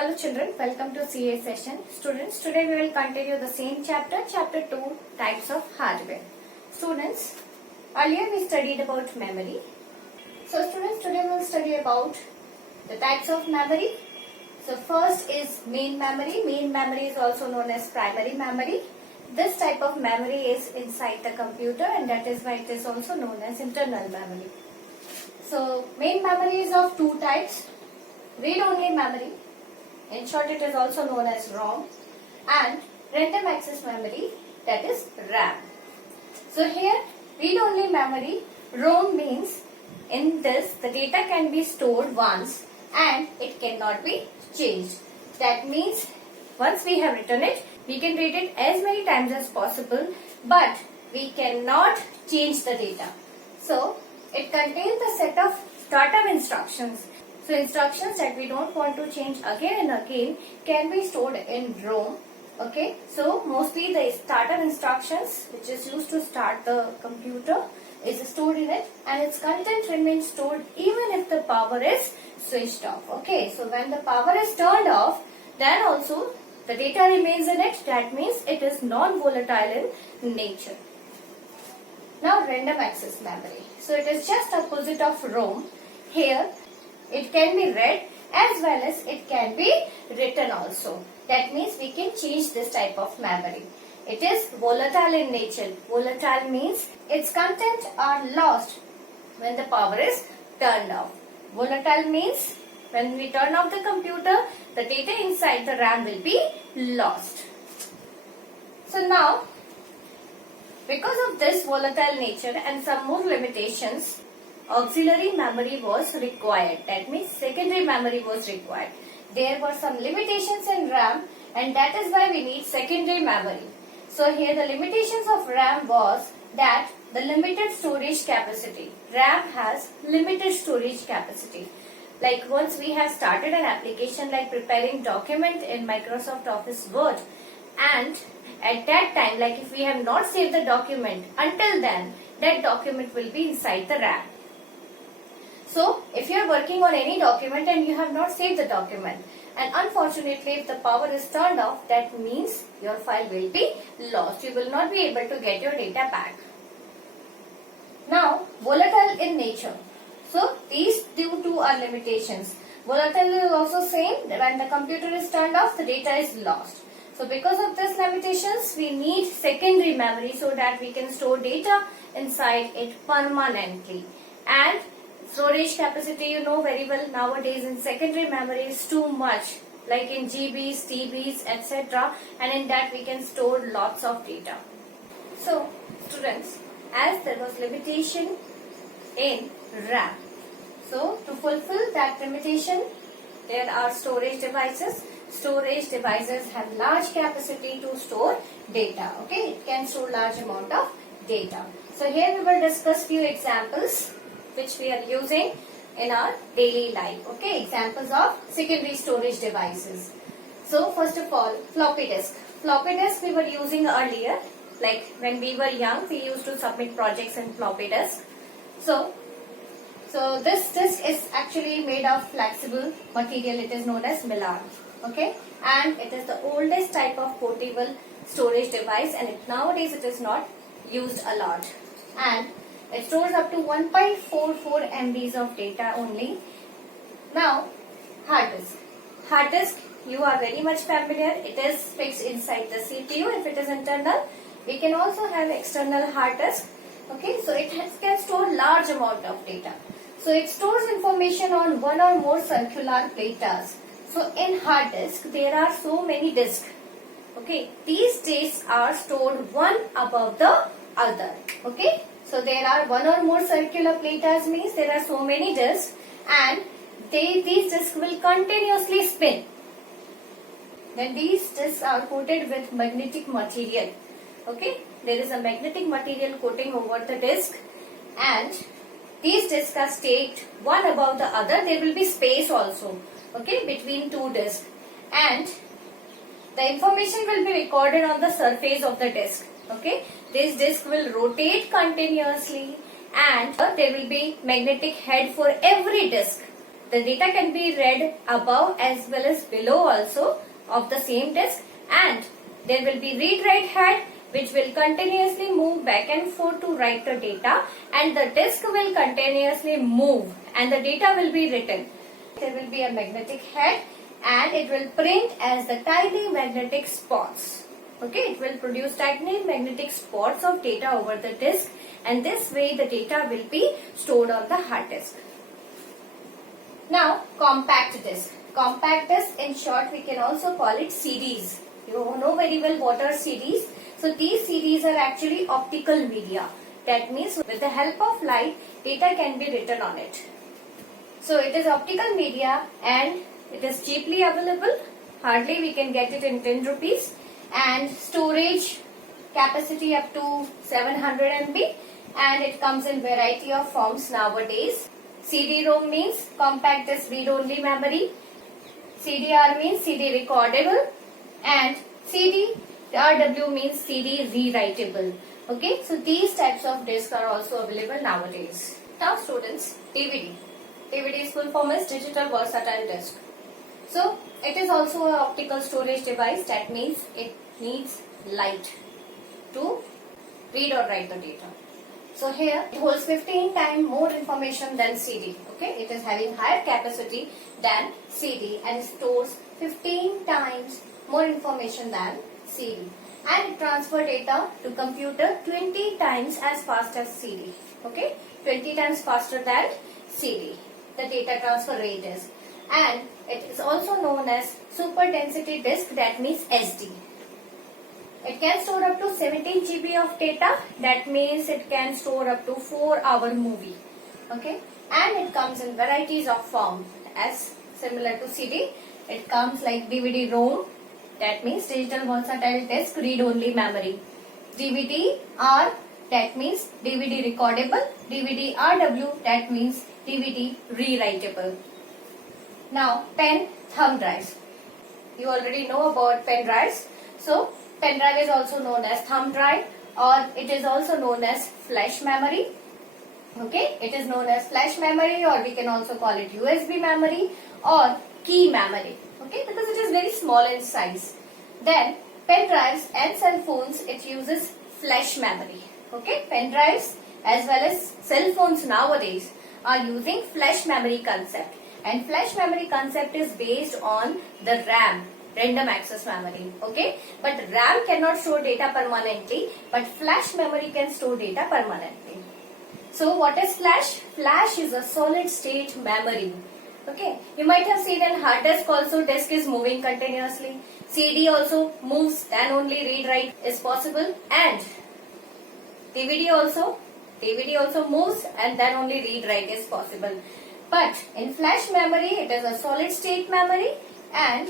Hello children, welcome to CA session. Students, today we will continue the same chapter, chapter 2, types of hardware. Students, earlier we studied about memory. So students, today we will study about the types of memory. So first is main memory. Main memory is also known as primary memory. This type of memory is inside the computer and that is why it is also known as internal memory. So main memory is of two types. Read-only memory. In short, it is also known as ROM, and random access memory, that is RAM. So here, read-only memory, ROM means in this the data can be stored once and it cannot be changed. That means once we have written it, we can read it as many times as possible, but we cannot change the data. So it contains a set of startup instructions. So instructions that we don't want to change again and again can be stored in ROM. Okay, so mostly the startup instructions which is used to start the computer is stored in it, and its content remains stored even if the power is switched off. Okay, so when the power is turned off, then also the data remains in it. That means it is non-volatile in nature. Now random access memory. So it is just opposite of ROM. Here it can be read as well as it can be written also. That means we can change this type of memory. It is volatile in nature. Volatile means its content are lost when the power is turned off. Volatile means when we turn off the computer, the data inside the RAM will be lost. So now, because of this volatile nature and some more limitations, auxiliary memory was required. That means secondary memory was required. There were some limitations in RAM, and that is why we need secondary memory. So here the limitations of RAM was that the limited storage capacity. RAM has limited storage capacity. Like once we have started an application like preparing document in Microsoft Office Word, and at that time, like if we have not saved the document, until then that document will be inside the RAM. So, if you are working on any document and you have not saved the document, and unfortunately if the power is turned off, that means your file will be lost. You will not be able to get your data back. Now, volatile in nature. So, these two are limitations. Volatile is also same. When the computer is turned off, the data is lost. So, because of these limitations, we need secondary memory so that we can store data inside it permanently. And storage capacity, you know very well, nowadays in secondary memory is too much, like in GBs, TBs, etc. And in that we can store lots of data. So, students, as there was limitation in RAM, so to fulfill that limitation, there are storage devices. Storage devices have large capacity to store data. Okay, it can store large amount of data. So here we will discuss few examples which we are using in our daily life. Okay, examples of secondary storage devices. So first of all, floppy disk. Floppy disk we were using earlier, like when we were young, we used to submit projects in floppy disk. So this disk is actually made of flexible material. It is known as Mylar. Okay, and it is the oldest type of portable storage device, and nowadays it is not used a lot. And it stores up to 1.44 MBs of data only. Now, hard disk. Hard disk, you are very much familiar. It is fixed inside the CPU if it is internal. We can also have external hard disk. Okay, so it can store large amount of data. So it stores information on one or more circular platters. So in hard disk, there are so many disks. Okay, these disks are stored one above the other. Okay. So there are one or more circular platters, means there are so many disks, and these disks will continuously spin. Then these disks are coated with magnetic material. Okay, there is a magnetic material coating over the disk, and these disks are stacked one above the other. There will be space also, okay, between two disks, and the information will be recorded on the surface of the disk. Okay, this disk will rotate continuously, and there will be magnetic head for every disk. the data can be read above as well as below also of the same disk, and there will be read-write head which will continuously move back and forth to write the data, and the disk will continuously move and the data will be written. There will be a magnetic head and it will print as the tiny magnetic spots. Okay, it will produce tiny magnetic spots of data over the disk, and this way the data will be stored on the hard disk. Now, compact disk. Compact disk, in short, we can also call it CDs. You know very well what are CDs. So these CDs are actually optical media. That means with the help of light, data can be written on it. So it is optical media and it is cheaply available. Hardly we can get it in 10 rupees. And storage capacity up to 700 MB. And it comes in variety of forms nowadays. CD-ROM means compact disk read-only memory. CDR means CD recordable. And CD-RW means CD rewritable. Okay, so these types of discs are also available nowadays. Now students, DVD. DVD's full form is Digital Versatile Disc. So it is also an optical storage device. That means it needs light to read or write the data. So here it holds 15 times more information than CD. Okay, it is having higher capacity than CD and stores 15 times more information than CD. And it transfers data to computer 20 times as fast as CD. Okay, 20 times faster than CD. The data transfer rate is. And it is also known as super density disk, that means SD. It can store up to 17 GB of data, that means it can store up to 4-hour movie. Okay, and it comes in varieties of form as similar to CD. It comes like DVD-ROM, that means Digital Versatile Disc read-only memory. DVD-R, that means DVD recordable. DVD-RW, that means DVD rewritable. Now, pen thumb drives. You already know about pen drives. So, pen drive is also known as thumb drive, or it is also known as flash memory. Okay, it is known as flash memory, or we can also call it USB memory or key memory. Okay, because it is very small in size. Then, pen drives and cell phones, it uses flash memory. Okay, pen drives as well as cell phones nowadays are using flash memory concept, and flash memory concept is based on the RAM, random access memory. Okay, but RAM cannot store data permanently, but flash memory can store data permanently. So what is flash? Flash is a solid state memory. Okay, you might have seen in hard disk also, disk is moving continuously. CD also moves, then only read write is possible, and DVD also moves, and then only read write is possible. But in flash memory, it is a solid state memory and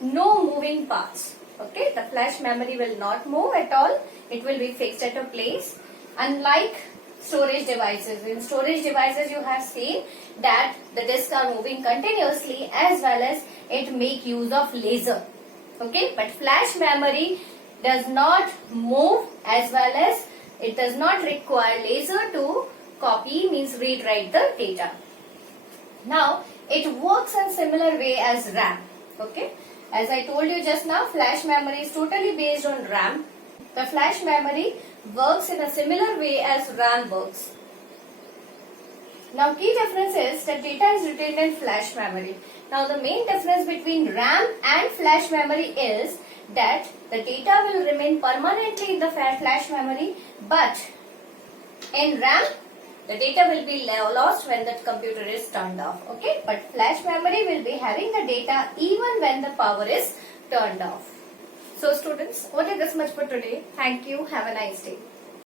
no moving parts. Okay, the flash memory will not move at all. It will be fixed at a place. Unlike storage devices. In storage devices, you have seen that the disks are moving continuously, as well as it make use of laser. Okay, but flash memory does not move, as well as it does not require laser to copy, means read write the data. Now, it works in similar way as RAM. Okay, as I told you just now, flash memory is totally based on RAM. The flash memory works in a similar way as RAM works. Now, key difference is that data is retained in flash memory. Now, the main difference between RAM and flash memory is that the data will remain permanently in the flash memory, but in RAM, the data will be lost when the computer is turned off. Okay, but flash memory will be having the data even when the power is turned off. So students, only this much for today. Thank you. Have a nice day.